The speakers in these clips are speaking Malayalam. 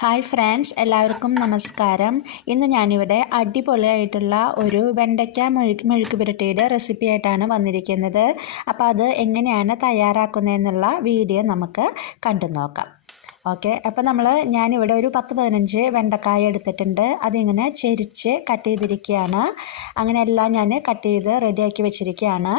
ഹായ് ഫ്രണ്ട്സ്, എല്ലാവർക്കും നമസ്കാരം. ഇന്ന് ഞാനിവിടെ അടിപൊളിയായിട്ടുള്ള ഒരു വെണ്ടയ്ക്ക മെഴുക്ക് പുരട്ടിയുടെ റെസിപ്പി ആയിട്ടാണ് വന്നിരിക്കുന്നത്. അപ്പോൾ അത് എങ്ങനെയാണ് തയ്യാറാക്കുന്നതെന്നുള്ള വീഡിയോ നമുക്ക് കണ്ടു നോക്കാം. ഓക്കെ, അപ്പോൾ ഞാനിവിടെ ഒരു 10-15 വെണ്ടക്കായ എടുത്തിട്ടുണ്ട്. അതിങ്ങനെ ചെരിച്ച് കട്ട് ചെയ്തിരിക്കുകയാണ്. അങ്ങനെ എല്ലാം ഞാൻ കട്ട് ചെയ്ത് റെഡിയാക്കി വെച്ചിരിക്കുകയാണ്.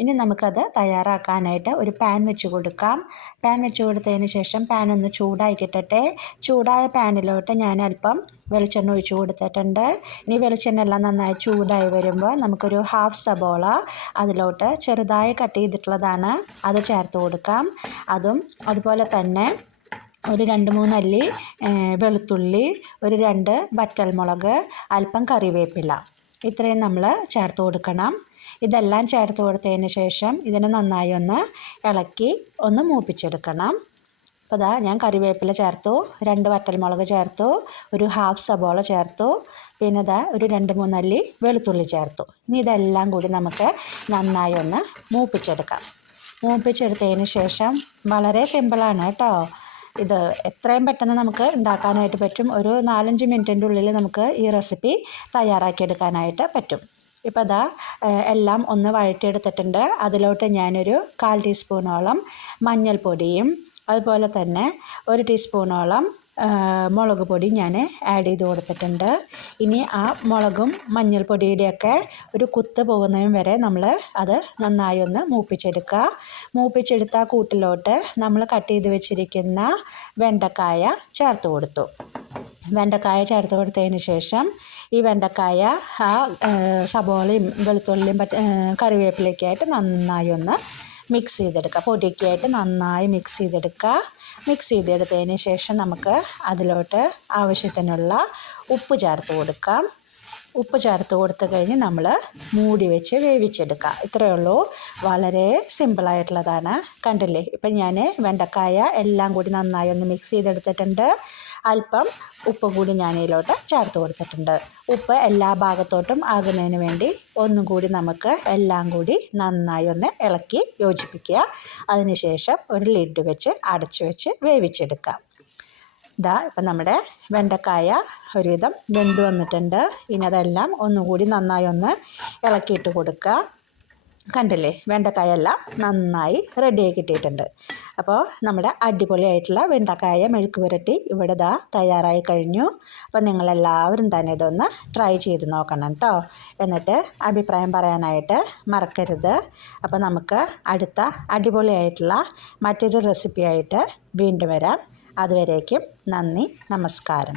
ഇനി നമുക്കത് തയ്യാറാക്കാനായിട്ട് ഒരു പാൻ വെച്ച് കൊടുക്കാം. പാൻ വെച്ച് കൊടുത്തതിന് ശേഷം പാൻ ഒന്ന് ചൂടായി കിട്ടട്ടെ. ചൂടായ പാനിലോട്ട് ഞാൻ അല്പം വെളിച്ചെണ്ണ ഒഴിച്ച് കൊടുത്തിട്ടുണ്ട്. ഇനി വെളിച്ചെണ്ണ എല്ലാം നന്നായി ചൂടായി വരുമ്പോൾ നമുക്കൊരു ഹാഫ് സബോള അതിലോട്ട് ചെറുതായി കട്ട് ചെയ്തിട്ടുള്ളതാണ്, അത് ചേർത്ത് കൊടുക്കാം. അതുപോലെ തന്നെ ഒരു 2-3 അല്ലി വെളുത്തുള്ളി, ഒരു 2 വറ്റൽമുളക്, അല്പം കറിവേപ്പില, ഇത്രയും നമ്മൾ ചേർത്ത് കൊടുക്കണം. ഇതെല്ലാം ചേർത്ത് കൊടുത്തതിന് ശേഷം ഇതിനെ നന്നായി ഒന്ന് ഇളക്കി ഒന്ന് മൂപ്പിച്ചെടുക്കണം. അപ്പോൾ ഞാൻ കറിവേപ്പില ചേർത്തു, 2 വറ്റൽമുളക് ചേർത്തു, ഒരു ഹാഫ് സബോള ചേർത്തു, പിന്നെ ഒരു 2-3 അല്ലി വെളുത്തുള്ളി ചേർത്തു. ഇനി ഇതെല്ലാം കൂടി നമുക്ക് നന്നായി ഒന്ന് മൂപ്പിച്ചെടുക്കാം. മൂപ്പിച്ചെടുത്തതിന് ശേഷം വളരെ സിമ്പിളാണ് കേട്ടോ. ഇത് എത്രയും പെട്ടെന്ന് നമുക്ക് ഉണ്ടാക്കാനായിട്ട് പറ്റും. ഒരു 4-5 മിനിറ്റിൻ്റെ ഉള്ളിൽ നമുക്ക് ഈ റെസിപ്പി തയ്യാറാക്കിയെടുക്കാനായിട്ട് പറ്റും. ഇപ്പോൾ എല്ലാം ഒന്ന് വഴറ്റിയെടുത്തിട്ടുണ്ട്. അതിലോട്ട് ഞാനൊരു 1/4 ടീസ്പൂണോളം മഞ്ഞൾപ്പൊടിയും അതുപോലെ തന്നെ 1 ടീസ്പൂണോളം മുളക് പൊടി ഞാൻ ആഡ് ചെയ്ത് കൊടുത്തിട്ടുണ്ട്. ഇനി ആ മുളകും മഞ്ഞൾപ്പൊടിയുടെയൊക്കെ ഒരു കുത്ത് പോകുന്നതും വരെ നമ്മൾ അത് നന്നായി ഒന്ന് മൂപ്പിച്ചെടുക്കുക. മൂപ്പിച്ചെടുത്ത കൂട്ടിലോട്ട് നമ്മൾ കട്ട് ചെയ്ത് വെച്ചിരിക്കുന്ന വെണ്ടക്കായ ചേർത്ത് കൊടുത്തു. വെണ്ടക്കായ ചേർത്ത് കൊടുത്തതിന് ശേഷം ഈ വെണ്ടക്കായ ആ സബോളയും വെളുത്തുള്ളിയും കറിവേപ്പിലയൊക്കെയായിട്ട് നന്നായി ഒന്ന് മിക്സ് ചെയ്തെടുക്കുക. പൊടിയൊക്കെയായിട്ട് നന്നായി മിക്സ് ചെയ്തെടുക്കുക. മിക്സ് ചെയ്തെടുത്തതിന് ശേഷം നമുക്ക് അതിലോട്ട് ആവശ്യത്തിനുള്ള ഉപ്പ് ചേർത്ത് കൊടുക്കാം. ഉപ്പ് ചേർത്ത് കൊടുത്ത് കഴിഞ്ഞ് നമ്മൾ മൂടി വെച്ച് വേവിച്ചെടുക്കുക. ഇത്രയേ ഉള്ളൂ, വളരെ സിമ്പിളായിട്ടുള്ളതാണ്. കണ്ടില്ലേ, ഇപ്പം ഞാൻ വെണ്ടക്കായ എല്ലാം കൂടി നന്നായി ഒന്ന് മിക്സ് ചെയ്തെടുത്തിട്ടുണ്ട്. അല്പം ഉപ്പ് കൂടി ഞാൻ ഇതിലോട്ട് ചേർത്ത് കൊടുത്തിട്ടുണ്ട്. ഉപ്പ് എല്ലാ ഭാഗത്തോട്ടും ആകുന്നതിന് വേണ്ടി ഒന്നും കൂടി നമുക്ക് എല്ലാം കൂടി നന്നായി ഒന്ന് ഇളക്കി യോജിപ്പിക്കുക. അതിനുശേഷം ഒരു ലിഡ് വെച്ച് അടച്ചു വെച്ച് വേവിച്ചെടുക്കാം. ഇപ്പം നമ്മുടെ വെണ്ടക്കായ ഒരുവിധം വെന്ത് വന്നിട്ടുണ്ട്. ഇനി അതെല്ലാം ഒന്നുകൂടി നന്നായി ഒന്ന് ഇളക്കിയിട്ട് കൊടുക്കുക. കണ്ടില്ലേ, വെണ്ടക്കായ എല്ലാം നന്നായി റെഡിയായി കിട്ടിയിട്ടുണ്ട്. അപ്പോൾ നമ്മുടെ അടിപൊളിയായിട്ടുള്ള വെണ്ടക്കായ മെഴുക്ക് പുരട്ടി ഇവിടെ തയ്യാറായി കഴിഞ്ഞു. അപ്പോൾ നിങ്ങളെല്ലാവരും തന്നെ ഇതൊന്ന് ട്രൈ ചെയ്ത് നോക്കണം കേട്ടോ. എന്നിട്ട് അഭിപ്രായം പറയാനായിട്ട് മറക്കരുത്. അപ്പോൾ നമുക്ക് അടുത്ത അടിപൊളിയായിട്ടുള്ള മറ്റൊരു റെസിപ്പിയായിട്ട് വീണ്ടും വരാം. അതുവരേക്കും നന്ദി, നമസ്കാരം.